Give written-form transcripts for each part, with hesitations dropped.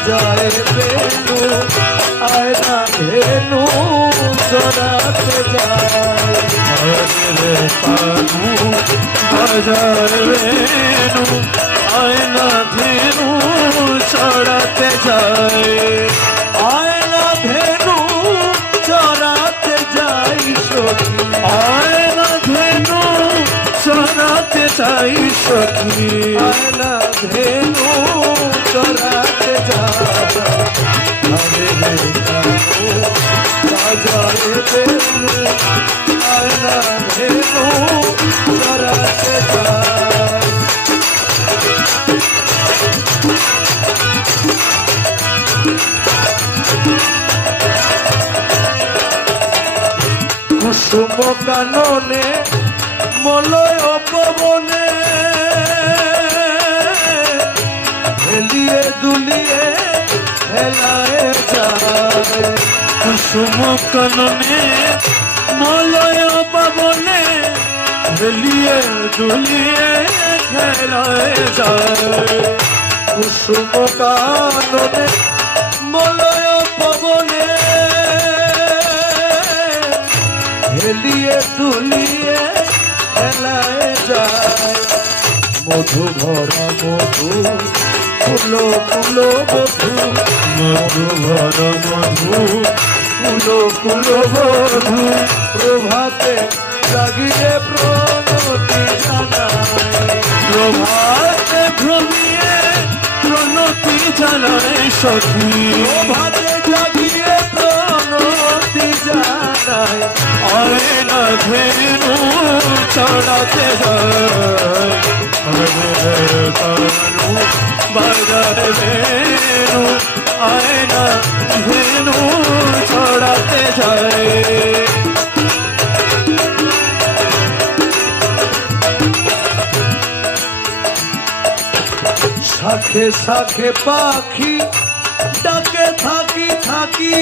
বাজায় বেনু আয়না ধেনু চড়াতে যায় রে কানু বাজায় বেনু আয়না ধেনু চড়াতে যায় আয়না ধেনু চড়াতে যাই সখী আয়না ধেনু চড়াতে যাই সখী আয়না ধেনু চড়াতে যায় বাজায় বেনু আয়না ধেনু চড়াতে যায় কুসুম কাননে মলয় পবনে হেলিয়ে দুলিয়ে হেলায় যায় কুসুম কাননে মলয় পাবনে হেলিয়ে দুলিয়ে খেলায় যায় কুসুম কাননে মলয় পবনে হেলিয়ে দুলিয়ে হেলায় যায় মধু ভরা মধু ফুলো ফুলো মধু মধু ভর মধু ফুলো ফুলো মধু প্রভাতে জাগিয়ে প্রণতি জানায় প্রভাতে ভ্রমিয়ে প্রণতি জানায় সখী প্রভাতে জাগিয়ে প্রণতি জানায় আয়না ধেনু চড়াতে যায় কানু বাজার বেনু আয়না ধেনু চড়াতে যায় শাখে শাখে পাখি ডাকে থাকি থাকি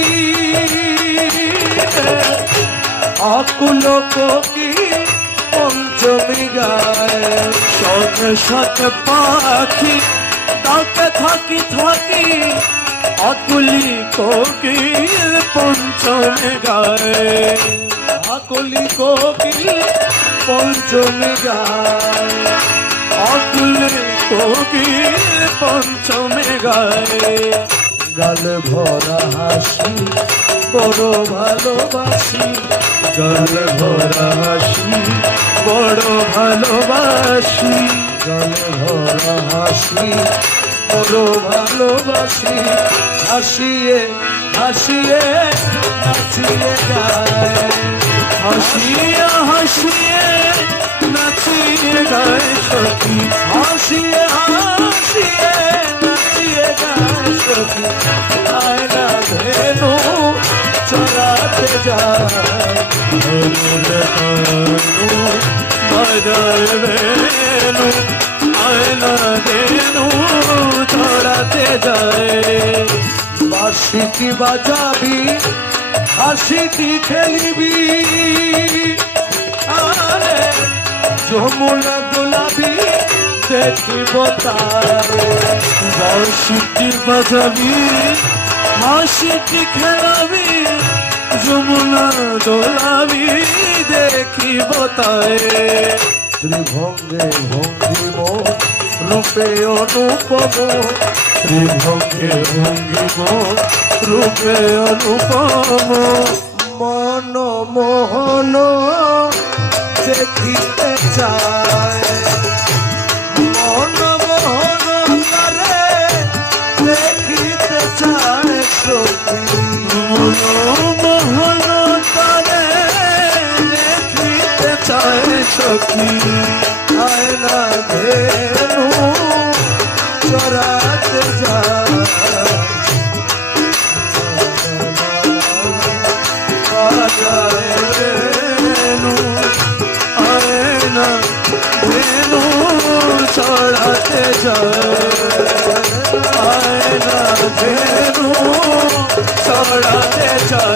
আকুল কোকি পঞ্চমী গায় সাথে সাথে পাখি ডাকে থাকি থাকি আকুলি কোকিল পঞ্চমে গায়ে আকুলি কোকিল পঞ্চমী গায় আকুলি কোকিল পঞ্চমে গায়ে গাল ভরা হাসি বড় ভালোবাসি গাল ভরা হাসি বড় ভালোবাসি গাল ভরা হাসি বড় ভালোবাসি হাসিয়ে হাসিয়ে নাচিয়ে গায় হাসিয়া হাসিয়ে নাচিয়ে গায় সখী হাসিয়ে হাসিয়ে নাচিয়ে গায় সখী আয়না ধেনু চড়াতে যায় কানু বাজায় বেনু আয়না ধেনু চড়াতে যায় বাঁশিটি বাজাবি হাসিটি খেলিবি আরে যমুনা দোলাবি দেখিব তারে বাঁশিটি বাজাবি হাসিটি খেলাবি যমুনা দোলাবি দেখিব তাই ত্রিভঙ্গে ভঙ্গিম রূপে অনুপম ত্রিভঙ্গে ভঙ্গিম রূপে অনুপম মন মোহন দেখিতে চায় মন মোহন করে দেখিতে চায় সখী মোহন তারে দেখিতে চায় সখী আয়না ধেনু চড়াতে যায় বাজায় বেনু আয়না ধেনু চড়াতে যায় আয়না ধেনু চড়াতে যায়